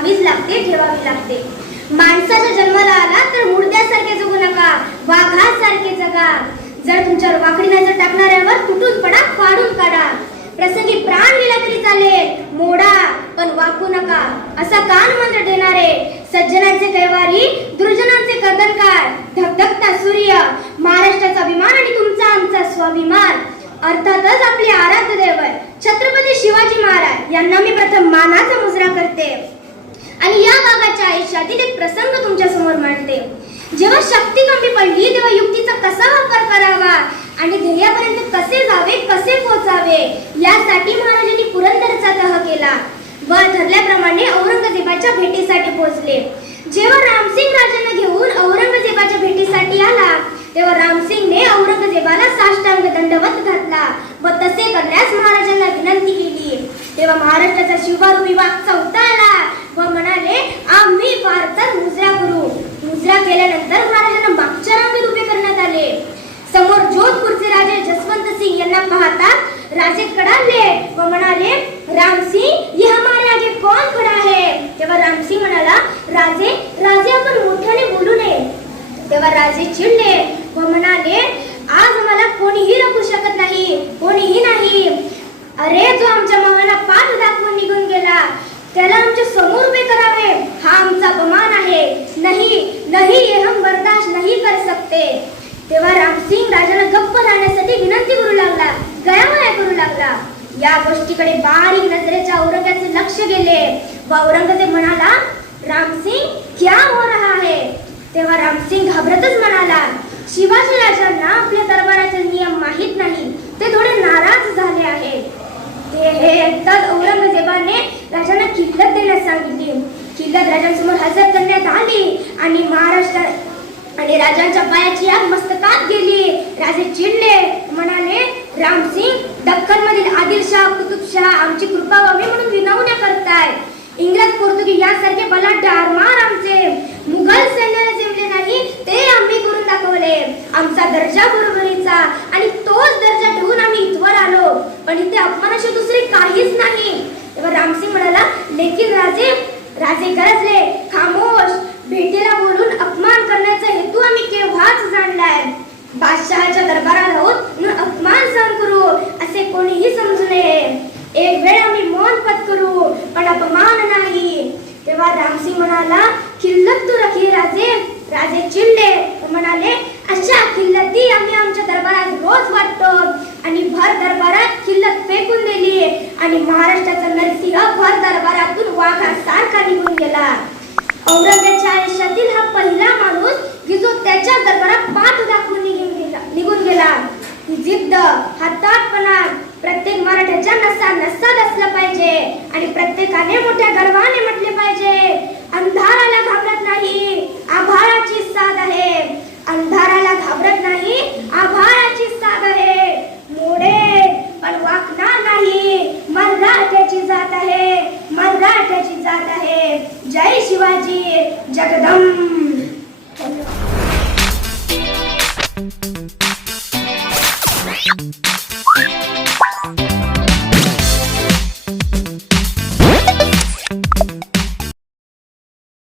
घ्यावीच लागते, ठेवावी लागते. माणसाच्या जन्माला आला तर मुर्द्यासारखे जगू नका, वाघासारखे जगा. जर तुमच्यावर वाकडी नजर टाकणाऱ्यावर तुटून पडा, फाडून काढा. प्रसंगी प्राण गेला तरी चालेल, मोडा पण वाकू नका. असा कान मंत्र देणारे सज्जनांचे कैवारी, दुर्जनांचे कर्दनकार, धगधगता सूर्य, महाराष्ट्राचा अभिमान आणि तुमचा आमचा स्वाभिमान. अर्थातच आपले आराध्य दैवत छत्रपती शिवाजी महाराज यांना मी प्रथम मानाचा मुजरा करते आणि या गावाच्या आयुष्यातील एक प्रसंग तुमच्या समोर मांडते. जेव्हा शक्ती कमी पडली तेव्हा युक्तीचा कसा वापर करावा आणि ध्येयापर्यंत कसे जावे, कसे पोहोचावे यासाठी महाराजांनी पुरंदरचा तह केला व ठरल्याप्रमाणे औरंगजेबाच्या भेटीसाठी पोहोचले. जेव्हा रामसिंग राजांना घेऊन औरंगजेबाच्या भेटीसाठी आला तेव्हा रामसिंगने औरंगजेबाला साष्टांग दंडवत घातला व तसे करण्यास महाराजांना विनंती केली. तेव्हा महाराष्ट्राचा शिवरूपी वाघ चौताळला व म्हणाले, आम्ही फार तर मुजरा करू. मुजरा केल्यानंतर महाराजांना मागच्या रांगेत उभे करण्यात आले. समोर जोधपूरचे राजे जसवंत सिंग यांना पाहता राजे कडाले व म्हणाले, रामसिंग ये हमारे आगे कौन खड़ा है? तेव्हा रामसिंग म्हणाला, राजे राजे आपण मोठ्याने बोलू नये. तेव्हा राजे चिडले व म्हणाले, आज आम्हाला कोणीही रोखू शकत नाही, कोणीही नाही. अरे जो आमच्या मनाला पाठ दाखवून निघून गेला त्याला आमच्या समोर उभे करावे हा आमचा अपमान आहे. नहीं नहीं ये हम बर्दाश्त नहीं कर सकते. तेव्हा रामसिंग राजाला गप्प राहण्यासाठी विनंती करू लागला, गयावया करू लागला. या गोष्टीकडे बारीक नजरेच्या औरंगजेबाचे लक्ष गेले व औरंगजेब म्हणाला, रामसिंग क्या हो रहा है? तेव्हा रामसिंग घाबरतच म्हणाला, शिवाजी राजांना आपल्या दरबाराचे नियम माहित नाही, ते थोडे नाराज झाले आहेत. हे ऐकताच औरंगजेबाने राजांना किल्लत देण्यास सांगितली. किल्लत राजांसमोर हजर करण्यात आली आणि आणि राजांच्या पायाची आग मस्तकात गेली. राजे चिडले, म्हणाले, रामसिंग दख्खन मधील आदिलशाह, कुतुबशाह आमची कृपा व्हावी म्हणून विनवण्या करताय. इंग्रज, पोर्तुगीज यासारखे बलाढ्य आरमार आमचे मुघल सैन्याला जमले नाही ते आम्ही करून दाखवले. आमचा दर्जा बरोबरीचा आणि तोच दर्जा ठेवून आम्ही इथवर आलो, पण इथे अपमानाशिवाय दुसरे काहीच नाही. तेव्हा रामसिंग म्हणाला, लेकिन राजे गरजले, खामोश. भेटीला बोलून अपमान करण्याचा हेतू आम्ही केव्हाच जाणलाय. बादशहाच्या दरबारात राहून अपमान सहन करू असे कोणीही समजू नये. एक वेळ आम्ही मौन पत्करू पण अपमान नाही. तेव्हा रामसिंग म्हणाला, खिल्लत तू रखी राजे. राजे चिडले म्हणाले, अशा खिल्लती आम्ही आमच्या दरबारात रोज वाटतो. आणि भर दरबारात खिल्लत फेकून दिली आणि महाराष्ट्राचा नरसिंह भर दरबारातून वाघासारखा निघून गेला. औरंगजेबाच्या आयुष्यातील हा पहिला माणूस की जो त्याच्या दरबारात पाठ दाखवून निघून गेला. ही जिद्द, हा ताठपणा प्रत्येक मराठ्याच्या नसात असला पाहिजे आणि प्रत्येकाने मोठ्या गर्वाने म्हटले पाहिजे, अंधाराला घाबरत नाही, आभाळाची साथ आहे. अंधाराला घाबरत नाही, आभाळाची साथ आहे. मोडे पण वाकणार नाही, मराठ्याची जात आहे, मराठ्याची जात आहे. जय शिवाजी जगदंब.